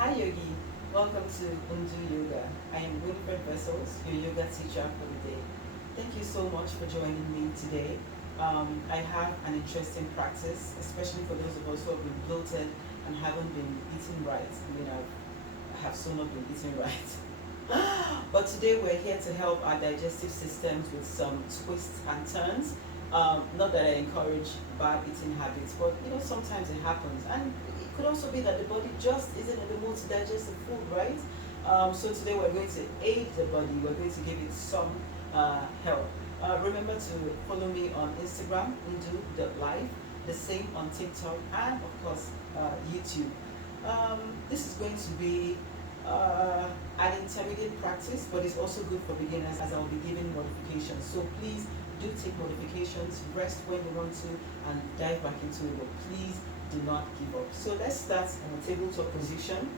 Hi Yogi, welcome to Undo Yoga. I am Winifred Wessels, your yoga teacher for the day. Thank you so much for joining me today. I have an interesting practice, especially for those of us who have been bloated and haven't been eating right. I have so not been eating right. But today we're here to help our digestive systems with some twists and turns. Not that I encourage bad eating habits, but sometimes it happens, and it could also be that the body just isn't in the mood to digest the food, right? So today we're going to aid the body. We're going to give it some help. Remember to follow me on Instagram, undo.life, the same on TikTok, and of course YouTube. This is going to be an intermediate practice, but it's also good for beginners as I'll be giving modifications. So please do take modifications, rest when you want to, and dive back into it, but please do not give up. So let's start in a tabletop position.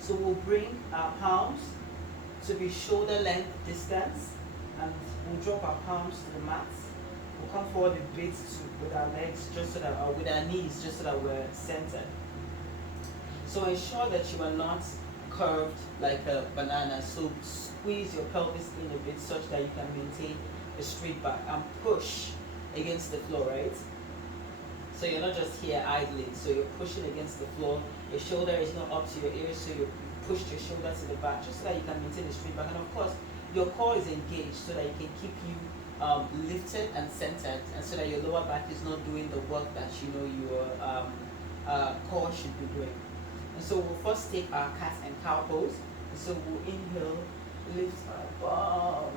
So we'll bring our palms to be shoulder length distance, and we'll drop our palms to the mat. We'll come forward a bit with our legs, just so that, or with our knees, just so that we're centered. So ensure that you are not curved like a banana. So squeeze your pelvis in a bit such that you can maintain a straight back and push against the floor, right? So you're not just here idling, so you're pushing against the floor. Your shoulder is not up to your ears, so you pushed your shoulder to the back just so that you can maintain a straight back. And of course, your core is engaged so that it can keep you lifted and centered, and so that your lower back is not doing the work that your core should be doing. And so we'll first take our cat and cow pose. And so we'll inhale, lift our bum,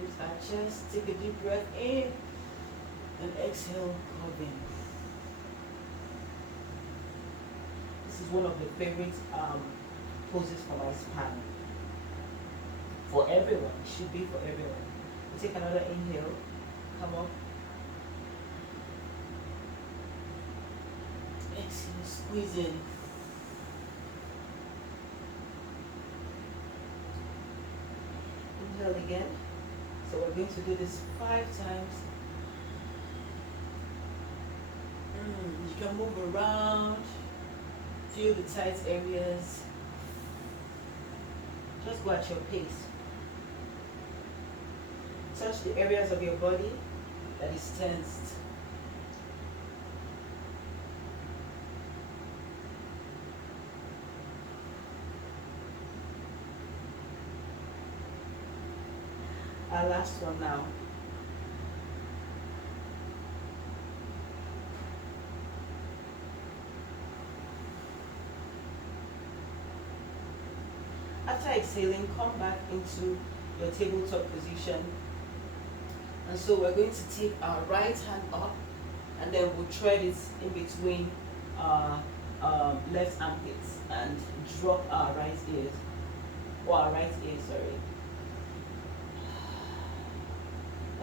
lift our chest, take a deep breath in, and exhale, curving. This is one of the favorite poses for my spine. For everyone, it should be for everyone. We'll take another inhale, come up. Exhale, squeeze in. Inhale again. So we're going to do this 5 times. You can move around, feel the tight areas. Just go at your pace. Touch the areas of your body that is tensed. Our last one now. After exhaling, come back into your tabletop position. And so we're going to take our right hand up, and then we'll tread it in between our left armpits and drop our right ear, sorry.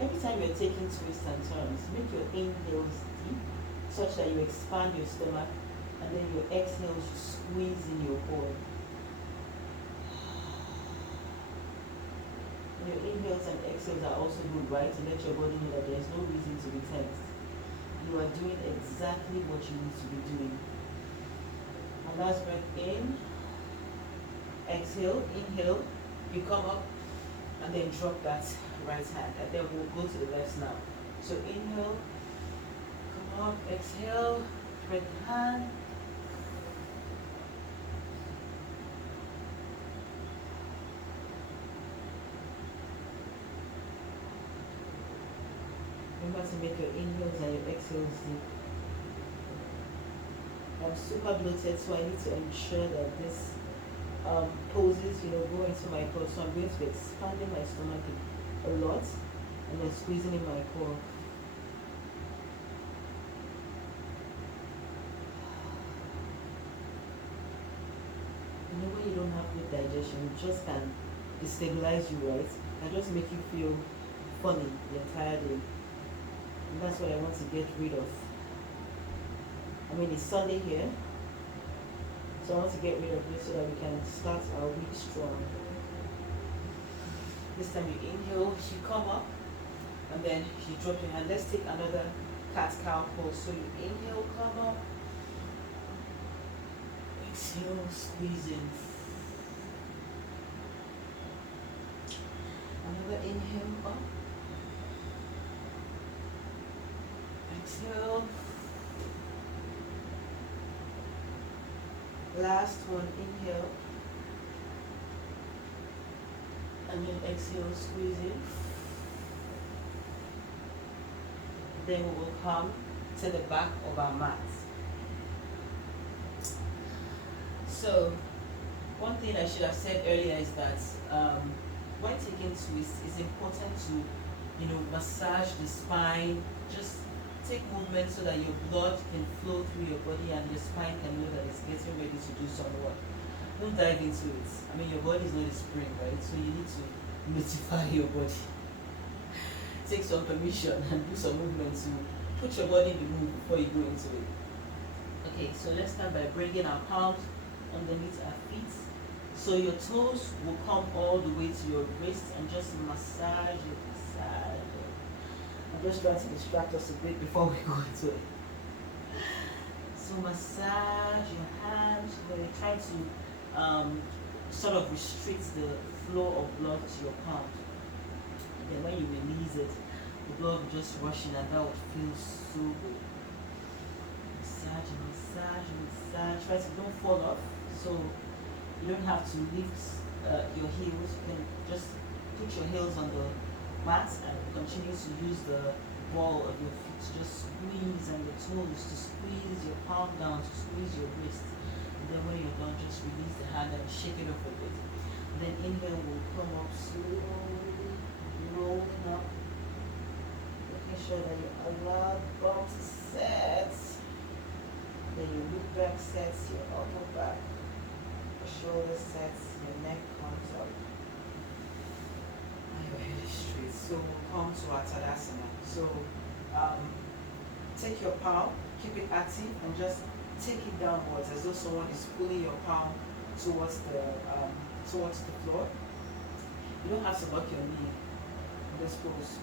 Every time you're taking twists and turns, make your inhales deep, such that you expand your stomach, and then your exhales, you squeeze in your core. Your inhales and exhales are also good, right? To let your body know that there's no reason to be tensed. You are doing exactly what you need to be doing. And last breath in, exhale, inhale, you come up, and then drop that right hand, and then we'll go to the left now. So inhale, come up, exhale, right hand. Remember to make your inhales and your exhales deep. I'm super bloated, so I need to ensure that this poses, go into my core. So I'm going to be expanding my stomach a lot, and then squeezing in my core. When you don't have good digestion, it just can destabilize you, right? And just make you feel funny the entire day. And that's what I want to get rid of. It's Sunday here, so I want to get rid of this so that we can start our week strong. This time you inhale, you come up, and then you drop your hand. Let's take another cat-cow pose. So you inhale, come up, exhale. Exhale, squeeze in. Another inhale up. Exhale. Last one, inhale. And then exhale, squeeze in. Then we will come to the back of our mat. So, one thing I should have said earlier is that when taking twists, it's important to, massage the spine. Just take movement so that your blood can flow through your body and your spine can know that it's getting ready to do some work. Don't dive into it. I mean, your body is not a spring, right? So you need to notify your body. Take some permission and do some movement to put your body in the mood before you go into it. Okay, so let's start by bringing our palms underneath our feet. So your toes will come all the way to your wrist and just massage it, massage it. I'm just trying to distract us a bit before we go into it. So massage your hands, you're trying to sort of restrict the flow of blood to your palms. And then when you release it, the blood will just rush in and that would feel so good. Massage, massage, massage. Try to don't fall off. So you don't have to lift your heels. You can just put your heels on the mat and continue to use the ball of your feet to just squeeze, and your toes to squeeze your palm down, to squeeze your wrist. And then when you're done, just release the hand and shake it off a bit. And then inhale will come up slowly, rolling up, making sure that you allow the bum to set. Then your loop back sets, your upper back, your shoulder sets, your neck comes up. Your head is straight. So we'll come to our Tadasana. So take your palm, keep it active, and just take it downwards as though someone is pulling your palm towards the floor. You don't have to lock your knee in this pose.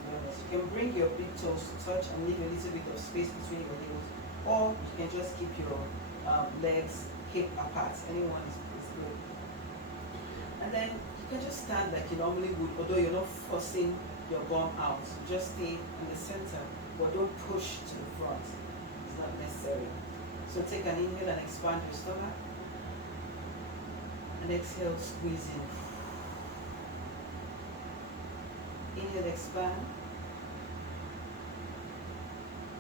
You can bring your big toes to touch and leave a little bit of space between your heels, or you can just keep your legs hip apart. Anyone is good. And then you can just stand like you normally would, although you're not forcing your bum out. Just stay in the center, but don't push to the front. It's not necessary. So take an inhale and expand your stomach. And exhale, squeeze in. Inhale, expand.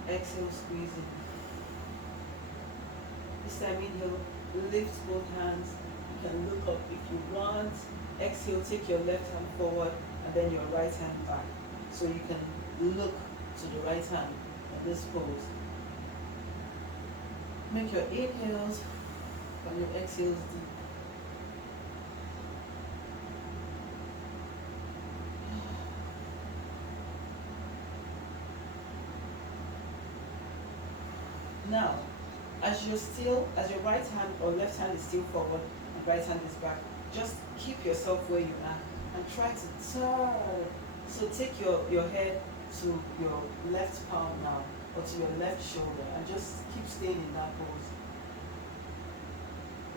Exhale, squeeze in. This time inhale, lift both hands. You can look up if you want. Exhale, take your left hand forward and then your right hand back. So you can look to the right hand in this pose. Make your inhales and your exhales deep. Now, as your right hand or left hand is still forward and right hand is back, just keep yourself where you are and try to turn. So take your head to your left palm now, or to your left shoulder, and just keep staying in that pose.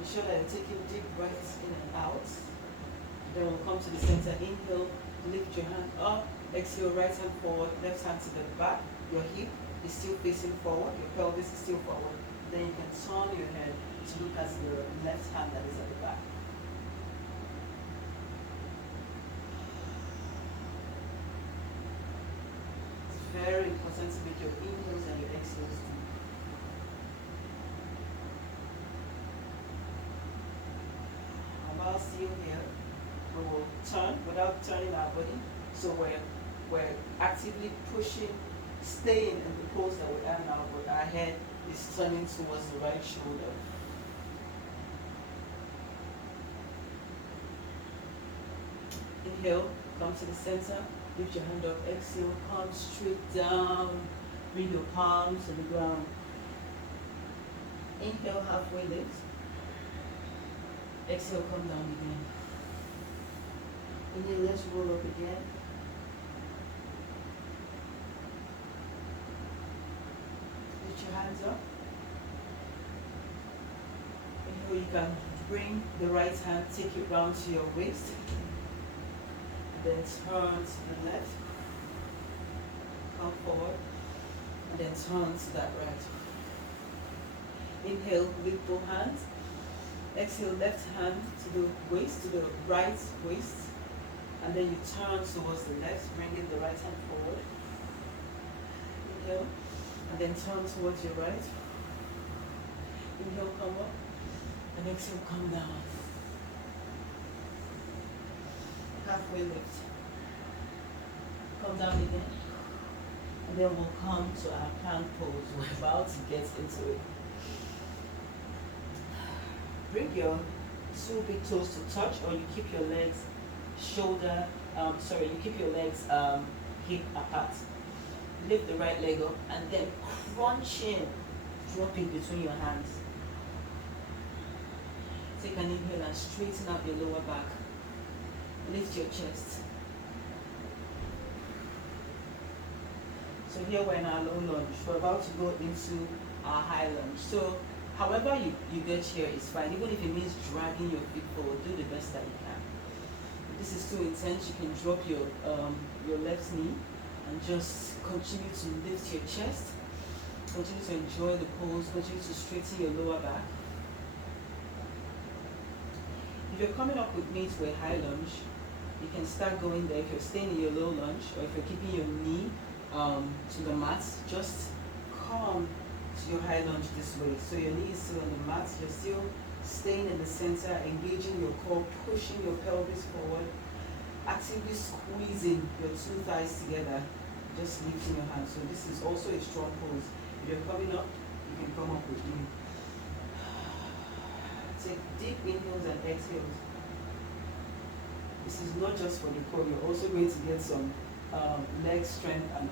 Be sure that you're taking deep breaths in and out. Then we'll come to the center. Inhale, lift your hand up. Exhale, right hand forward, left hand to the back. Your hip is still facing forward, your pelvis is still forward. Then you can turn your head to look at the left hand that is at the back. It's very important to make your inhales and your exhales deep. While still here, we will turn without turning our body. So we're actively pushing, staying in the pose that we are now, but our head is turning towards the right shoulder. Inhale, come to the center, lift your hand up, exhale, come straight down, bring your palms to the ground. Inhale, halfway lift. Exhale, come down again. Inhale, let's roll up again. Lift your hands up. Inhale, you can bring the right hand, take it round to your waist, then turn to the left, come forward, and then turn to that right. Inhale, lift both hands. Exhale, left hand to the waist, to the right waist, and then you turn towards the left, bringing the right hand forward. Inhale, and then turn towards your right. Inhale, come up, and exhale, come down. Halfway lift. Come down again, and then we'll come to our plank pose. We're about to get into it. Bring your two big toes to touch, or you keep your legs you keep your legs hip apart. Lift the right leg up and then crunch in, drop it between your hands. Take an inhale and straighten out your lower back. Lift your chest. So here we're in our low lunge. We're about to go into our high lunge. So however you get here is fine. Even if it means dragging your feet forward, do the best that you can. If this is too intense, you can drop your left knee and just continue to lift your chest. Continue to enjoy the pose. Continue to straighten your lower back. If you're coming up with me to a high lunge, you can start going there. If you're staying in your low lunge, or if you're keeping your knee to the mat, just come to your high lunge this way. So your knee is still on the mat, you're still staying in the center, engaging your core, pushing your pelvis forward, actively squeezing your two thighs together, just lifting your hands. So this is also a strong pose. If you're coming up, you can come up with me. Take deep inhales and exhales. This is not just for the core, you're also going to get some leg strength and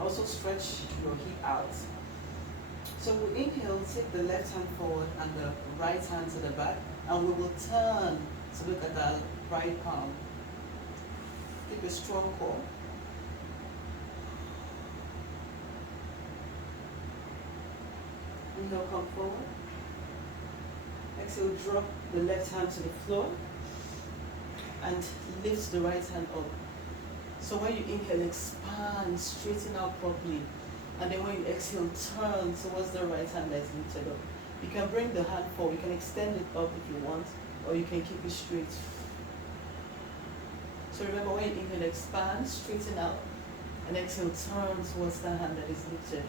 also stretch your hip out. So we'll inhale, take the left hand forward and the right hand to the back, and we will turn to look at our right palm. Keep a strong core. Inhale, come forward. Exhale, drop the left hand to the floor and lift the right hand up. So when you inhale, expand, straighten out properly. And then when you exhale, turn towards the right hand that's lifted up. You can bring the hand forward, you can extend it up if you want, or you can keep it straight. So remember, when you inhale, expand, straighten out, and exhale, turn towards the hand that is lifted.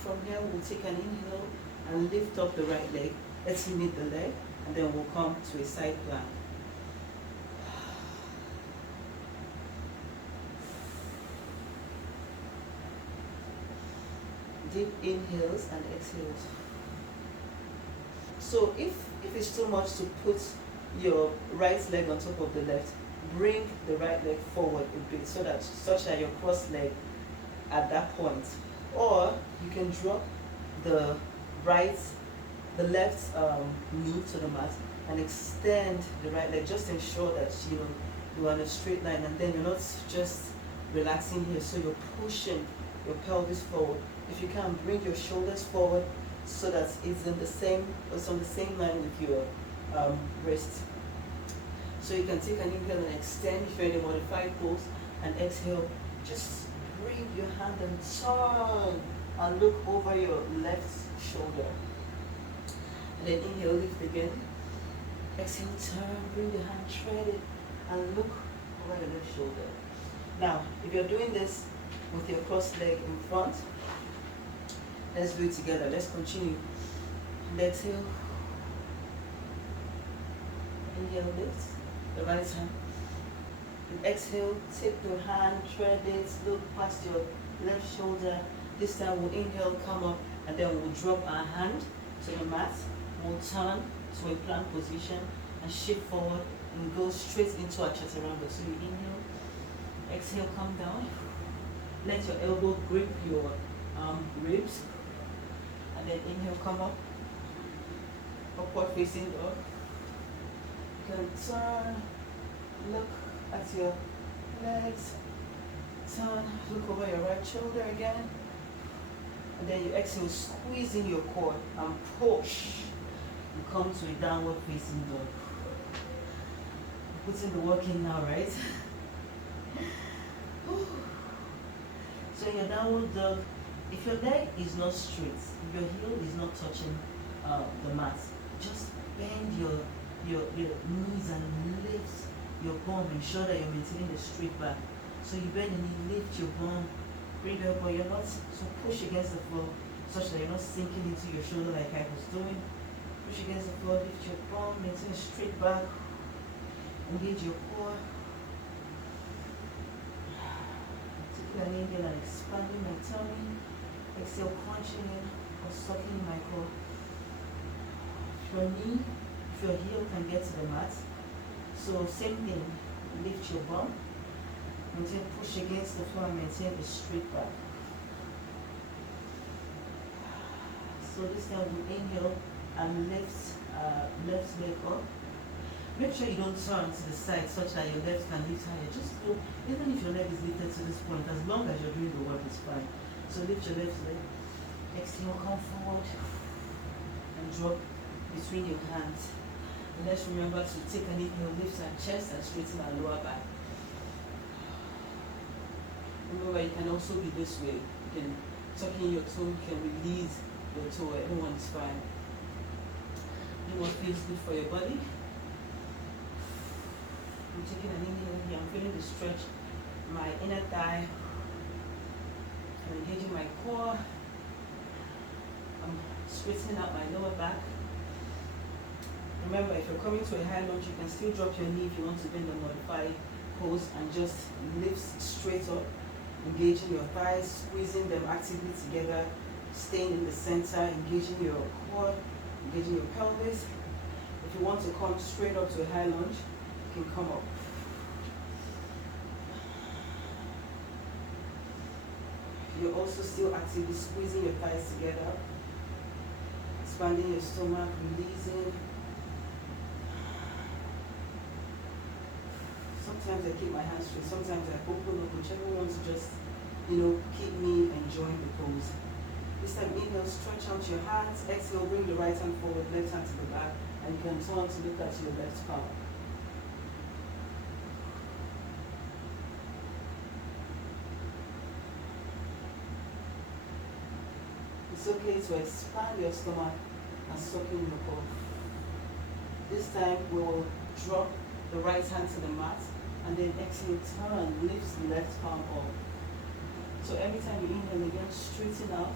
From here, we'll take an inhale and lift up the right leg. Let's meet the leg, and then we'll come to a side plank. Deep inhales and exhales. So if it's too much to put your right leg on top of the left, bring the right leg forward a bit such that your cross leg at that point. Or you can drop the left knee to the mat and extend the right leg. Just ensure that you are on a straight line, and then you're not just relaxing here, so you're pushing your pelvis forward. If you can, bring your shoulders forward so that it's on the same line with your wrist. So you can take an inhale and extend if you're in a modified pose, and exhale, just bring your hand and turn and look over your left shoulder. And then inhale, lift again. Exhale, turn, bring your hand, tread it, and look over your left shoulder. Now, if you're doing this with your cross leg in front, let's do it together. Let's continue. Exhale. Inhale, lift the right hand. And exhale, take your hand, tread it, look past your left shoulder. This time we'll inhale, come up, and then we'll drop our hand to the mat. We'll turn to a plank position and shift forward and go straight into our chaturanga. So you inhale, exhale, come down. Let your elbow grip your ribs, and then inhale, come up, upward facing dog. You can turn, look at your legs, turn, look over your right shoulder again, And then you exhale, squeeze in your core and push. You come to a downward facing dog. Putting the work in now, right? So in your downward dog, if your leg is not straight, if your heel is not touching the mat, just bend your knees and lift your bum. Ensure that you're maintaining the straight back. So you bend the knee, lift your bum, bring your elbow, you're not, so push against the floor such that you're not sinking into your shoulder like I was doing. Push against the floor, lift your bum, maintain a straight back, engage your core. Taking an inhale and expanding my tummy. Exhale, crunching in or sucking in my core. Your knee, if your heel can get to the mat. So same thing, lift your bum, maintain, push against the floor and maintain a straight back. So this time we inhale and lift left leg up. Make sure you don't turn to the side such that your legs can lift higher. Just go, even if your leg is lifted to this point, as long as you're doing the work, it's fine. So lift your left leg. Exhale, come forward and drop between your hands. And let's remember to take an inhale, lift our chest and straighten our lower back. Remember, you can also be this way. You can tuck in your toe, you can release your toe. Everyone's fine. Do what feels good for your body. I'm taking an inhale here. I'm feeling the stretch, my inner thigh. I'm engaging my core. I'm straightening out my lower back. Remember, if you're coming to a high lunge, you can still drop your knee if you want to bend the modified pose and just lift straight up, engaging your thighs, squeezing them actively together, staying in the center, engaging your core, engaging your pelvis. If you want to come straight up to a high lunge, you can come up. You're also still actively squeezing your thighs together, expanding your stomach, releasing. Sometimes I keep my hands straight, sometimes I open up, whichever one to just, keep me enjoying the pose. This time, inhale, stretch out your hands. Exhale, bring the right hand forward, left hand to the back, and you can turn to look at your left palm. It's okay to expand your stomach and suck in your core. This time, we will drop the right hand to the mat, and then exhale, turn, lift the left palm up. So every time you inhale again, straighten out,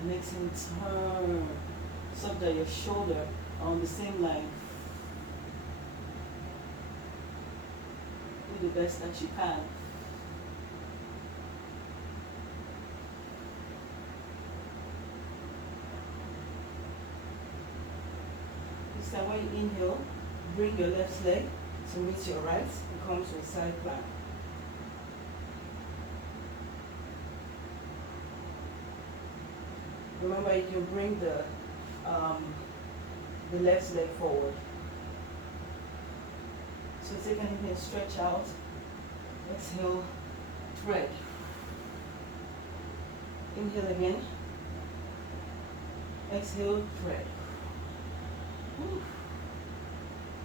and exhale, turn, so that your shoulder are on the same line. Do the best that you can. This time when you inhale, bring your left leg to meet your right and come to a side plank. Remember, you can bring the left leg forward. So take an inhale, stretch out. Exhale, thread. Inhale again. Exhale, thread.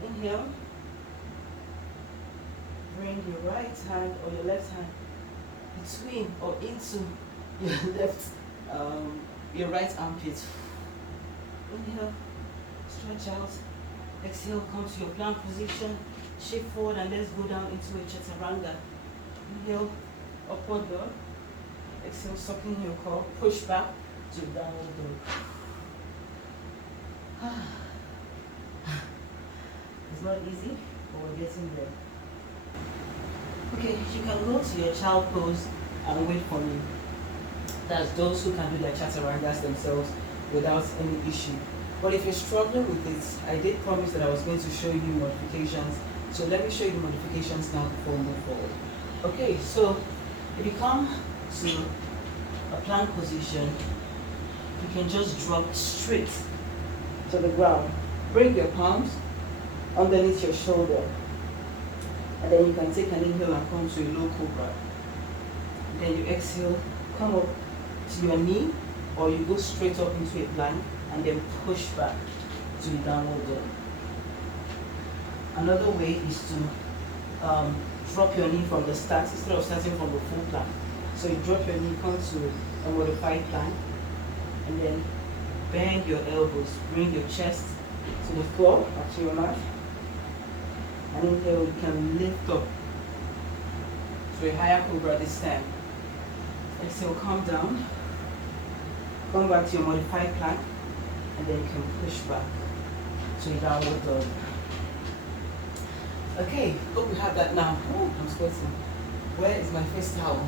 Inhale. Bring your right hand or your left hand between or into your right armpit. Inhale, stretch out. Exhale, come to your plank position. Shift forward and let's go down into a chaturanga. Inhale, upward dog. Exhale, sucking your core. Push back to downward dog. It's not easy, but we're getting there. Okay, you can go to your child pose and wait for me. That's those who can do their chaturangas themselves without any issue. But if you're struggling with it, I did promise that I was going to show you modifications. So let me show you the modifications now before we move forward. Okay, so if you come to a plank position, you can just drop straight to the ground. Bring your palms underneath your shoulder. And then you can take an inhale and come to a low cobra. Then you exhale, come up to your knee, or you go straight up into a plank and then push back to a downward dog. Another way is to drop your knee from the start instead of starting from the full plank. So you drop your knee, come to a modified plank, and then bend your elbows, bring your chest to the floor, back to your mat, and in here we can lift up to a higher cobra this time. Exhale, come down, come back to your modified plank, and then you can push back to a downward dog. Okay, hope we have that now. Oh, I'm sweating. Where is my face towel?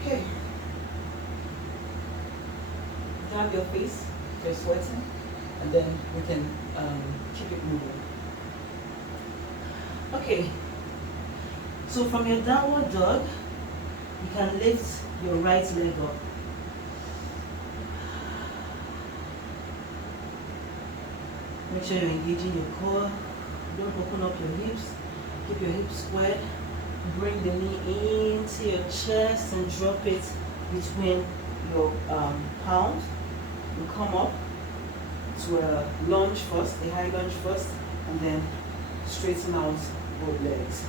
Okay. Grab your face if you're sweating, and then we can keep it moving. Okay. So from your downward dog, you can lift your right leg up. Make sure you're engaging your core. Don't open up your hips. Keep your hips squared. Bring the knee into your chest and drop it between your palms. You come up to a lunge first, a high lunge first, and then straighten out both legs.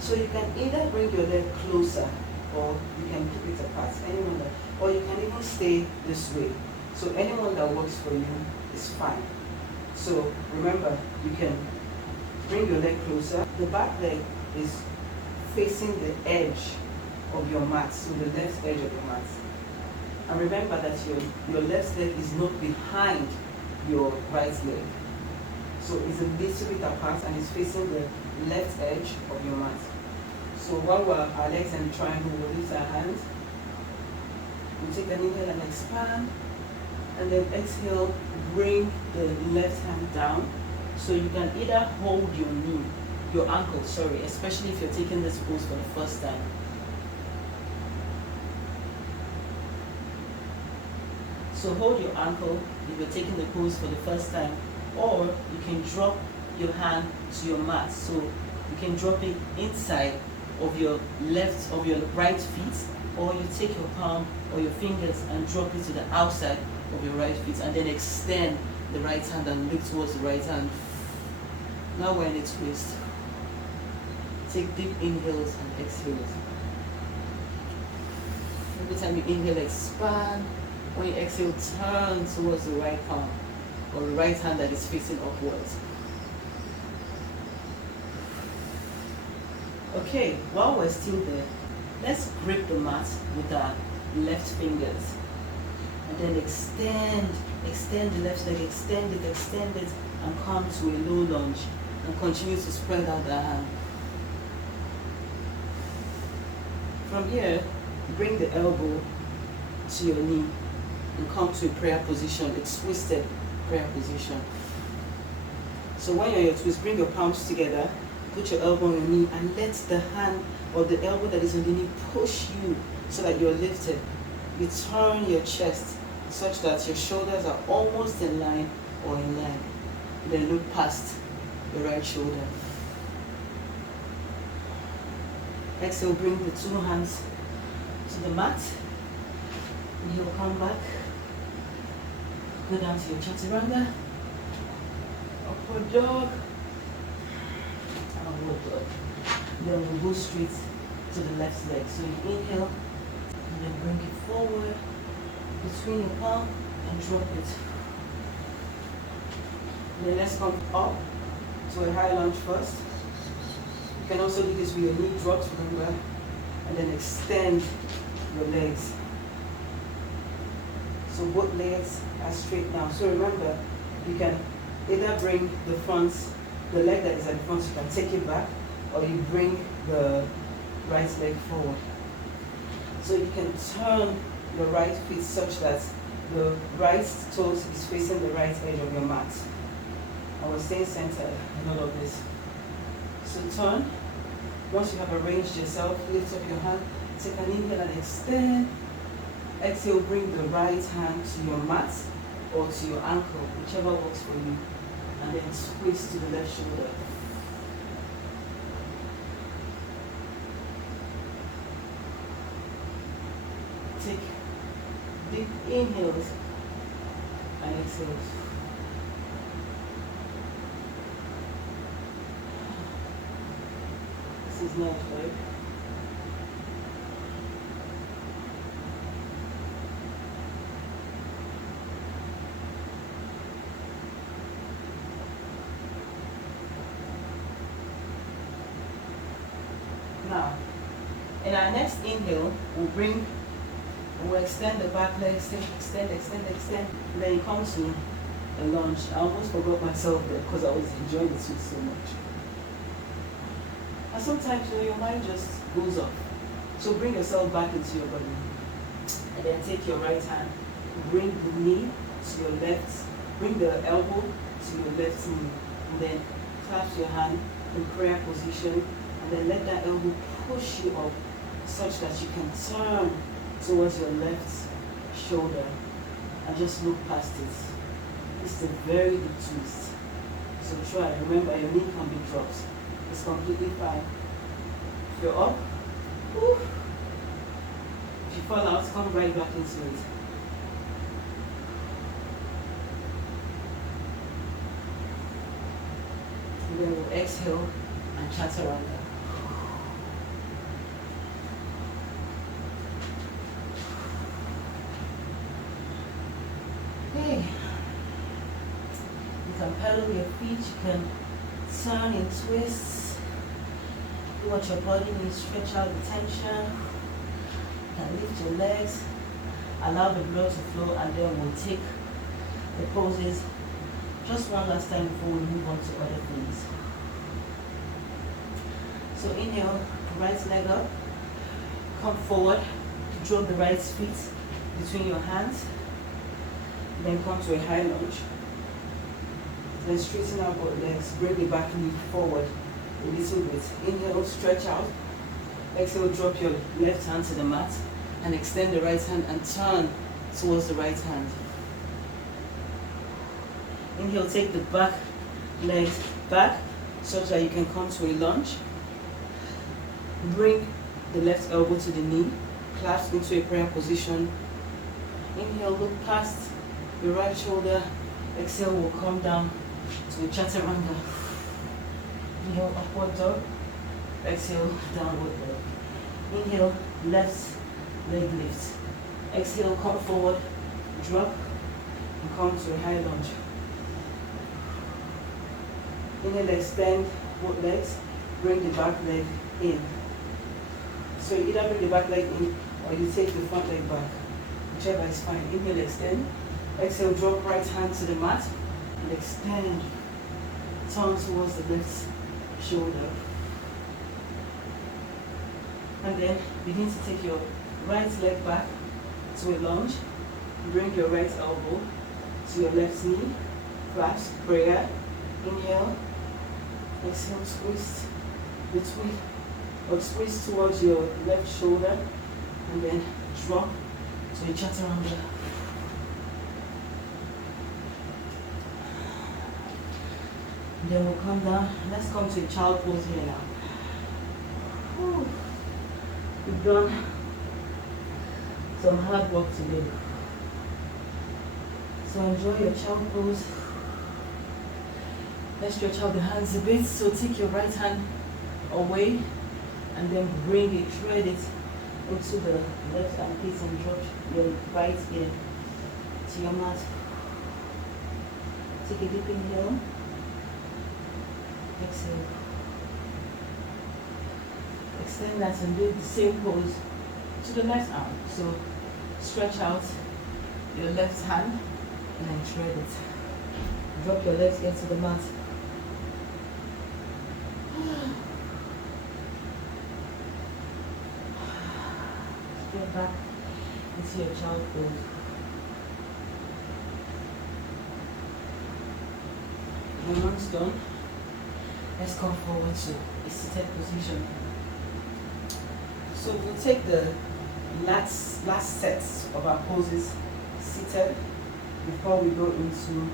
So you can either bring your leg closer or you can keep it apart, or you can even stay this way. So anyone that works for you is fine. So remember, you can bring your leg closer. The back leg is facing the edge of your mat, so the left edge of your mat. And remember that your left leg is not behind your right leg. So it's a little bit apart and it's facing the left edge of your mat. So while our legs in the triangle, we'll lift our hands. We'll take an inhale and expand. And then exhale, bring the left hand down. So you can either hold your knee, your ankle, especially if you're taking this pose for the first time. So hold your ankle if you're taking the pose for the first time, or you can drop your hand to your mat. So you can drop it inside of your right feet, or you take your palm or your fingers and drop it to the outside of your right feet, and then extend the right hand and look towards the right hand. Now we're in a twist. Take deep inhales and exhales. Every time you inhale, expand. When you exhale, turn towards the right palm or the right hand that is facing upwards. Okay, while we're still there, let's grip the mat with our left fingers. And then extend the left leg, extend it, and come to a low lunge. And continue to spread out the hand. From here, bring the elbow to your knee and come to a prayer position, a twisted prayer position. So when you're in your twist, bring your palms together, put your elbow on your knee, and let the hand or the elbow that is on the knee push you so that you're lifted. You turn your chest such that your shoulders are almost in line or in line. Then look past your right shoulder. Exhale, bring the two hands to the mat. And you'll come back. Go down to your chaturanga. Upward dog. Downward dog. Then we'll go straight to the left leg. So you inhale, and then bring it forward between your palm and drop it. Then let's come up to a high lunge first. You can also do this with your knee dropped, remember, and then extend your legs. So both legs are straight now. So remember, you can either bring the leg that is at the front, you can take it back, or you bring the right leg forward. So you can turn your right feet such that the right toes is facing the right edge of your mat. I will stay centered in all of this. So turn. Once you have arranged yourself, lift up your hand, take an inhale and extend. Exhale, bring the right hand to your mat or to your ankle, whichever works for you. And then twist to the left shoulder. deep inhales and exhales. This is nice, right? Now, in our next inhale, we'll extend the back leg, extend. Then you come to a lunge. I almost forgot myself there because I was enjoying the suit so much. And sometimes your mind just goes off. So bring yourself back into your body. And then take your right hand, bring the knee to your left, bring the elbow to your left knee. And then clasp your hand in prayer position. And then let that elbow push you up such that you can turn towards your left shoulder and just look past it. It's a very good twist. So try. Remember, your knee can be dropped. It's completely fine. If you're up, whew. If you fall out, come right back into it. And then we'll exhale and chaturanga. Okay. You can pedal your feet, you can turn and twist. Do what your body needs, stretch out the tension. You can lift your legs, allow the blood to flow, and then we'll take the poses just one last time before we move on to other things. So inhale, right leg up, come forward, drop the right feet between your hands, then come to a high lunge. Then straighten out both legs, bring the back knee forward a little bit. Inhale, stretch out. Exhale, drop your left hand to the mat and extend the right hand and turn towards the right hand. Inhale, take the back legs back such that you can come to a lunge. Bring the left elbow to the knee, clasp into a prayer position. Inhale, look past your right shoulder. Exhale, will come down to a chaturanga. Inhale, upward dog. Exhale, downward dog. Inhale, left leg lift. Exhale, come forward, drop, and come to a high lunge. Inhale, extend both legs, bring the back leg in. So you either bring the back leg in or you take the front leg back, whichever is fine. Inhale, extend. Exhale, drop right hand to the mat and extend. Turn towards the left shoulder. And then begin to take your right leg back to a lunge. Bring your right elbow to your left knee. Clasp, prayer. Inhale. Exhale, twist between or squeeze towards your left shoulder and then drop to a chaturanga. Then we'll come down. Let's come to a child pose here now. Whew. We've done some hard work today. So enjoy your child pose. Let's stretch out the hands a bit. So take your right hand away and then bring it, thread it into the left armpit and drop your right ear to your mat. Take a deep inhale. Exhale. Extend that and do the same pose to the left arm. So stretch out your left hand and then thread it. Drop your left ear to the mat. Get back into your child pose. When one's done, let's come forward to a seated position. So we'll take the last sets of our poses seated before we go into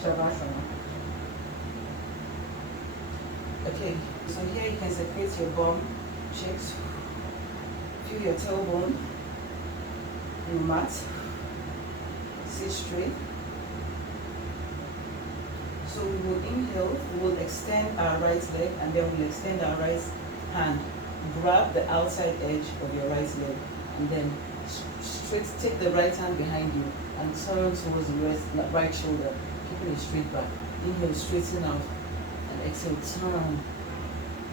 Shavasana. Okay, so here you can separate your bum cheeks. Feel your tailbone in the mat. sit straight. So we will inhale, we will extend our right leg, and then we'll extend our right hand. Grab the outside edge of your right leg, and then straight, take the right hand behind you and turn towards the right shoulder, keeping it straight back. Inhale, straighten out, and exhale, turn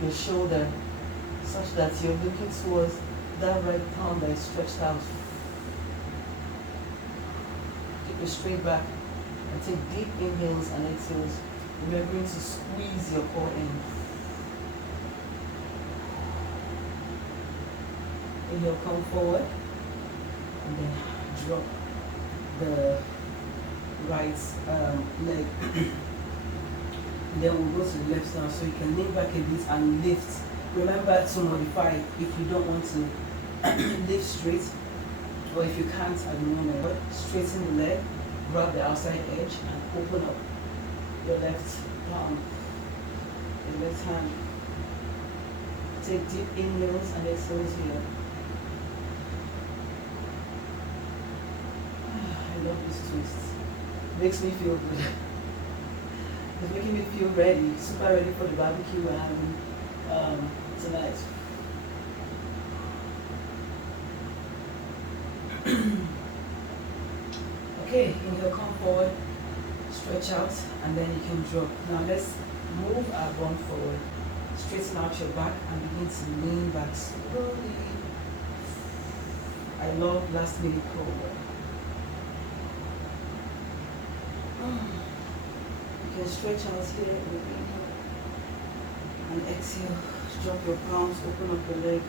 your shoulder such that you're looking towards that right palm that is stretched out. Keep it straight back and take deep inhales and exhales, remembering to squeeze your core in. Inhale, come forward, and then drop the right leg. Then we'll go to the left now, so you can lean back a bit and lift. Remember to modify if you don't want to lift straight, or if you can't at the moment. But straighten the leg, grab the outside edge, and open up your left palm, your left hand. Take deep inhales and exhales here. I love this twist. Makes me feel good. It's making me feel ready, super ready for the barbecue we're having tonight. Okay, inhale, come forward, stretch out, and then you can drop. Now let's move our bum forward. Straighten out your back and begin to lean back slowly. I love last minute cold. You can stretch out here with inhale and exhale. Drop your palms, open up your leg,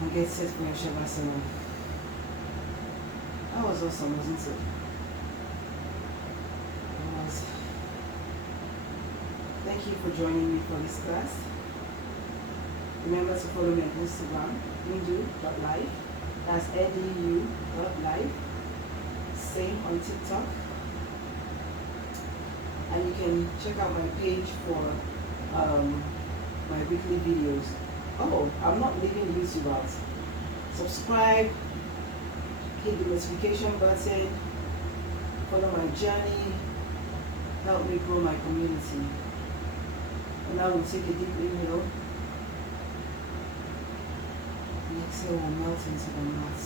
and get set for your Shavasana. That was awesome, wasn't it? It was. Thank you for joining me for this class. Remember to follow me on Instagram, edu.life. That's edu.life. Same on TikTok. And you can check out my page for my weekly videos. Oh, I'm not leaving YouTube out. Subscribe, hit the notification button, follow my journey, help me grow my community. And now we'll take a deep inhale. And exhale will melt into the mat.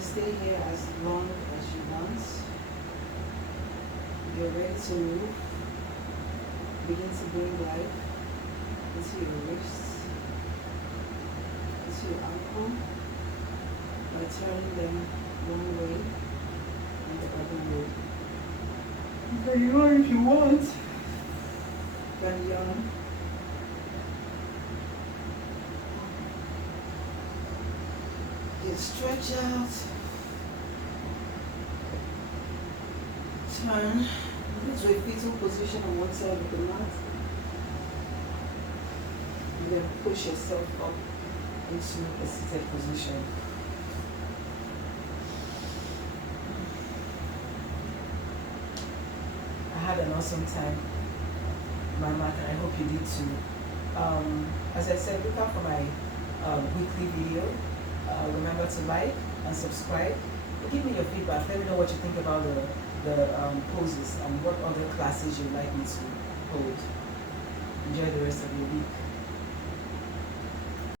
Stay here as long as you want. You're ready to move. Begin to bring life into your wrists, into your ankle, by turning them one way and the other way. Carry on if you want. Carry on. You stretch out. Turn into a fetal position on one side of the mat, and then push yourself up into a seated position. I had an awesome time. my mark, and I hope you did too. As I said, look out for my weekly video. Remember to like and subscribe. Give me your feedback. Let me know what you think about the poses and what other classes you'd like me to hold. Enjoy the rest of your week.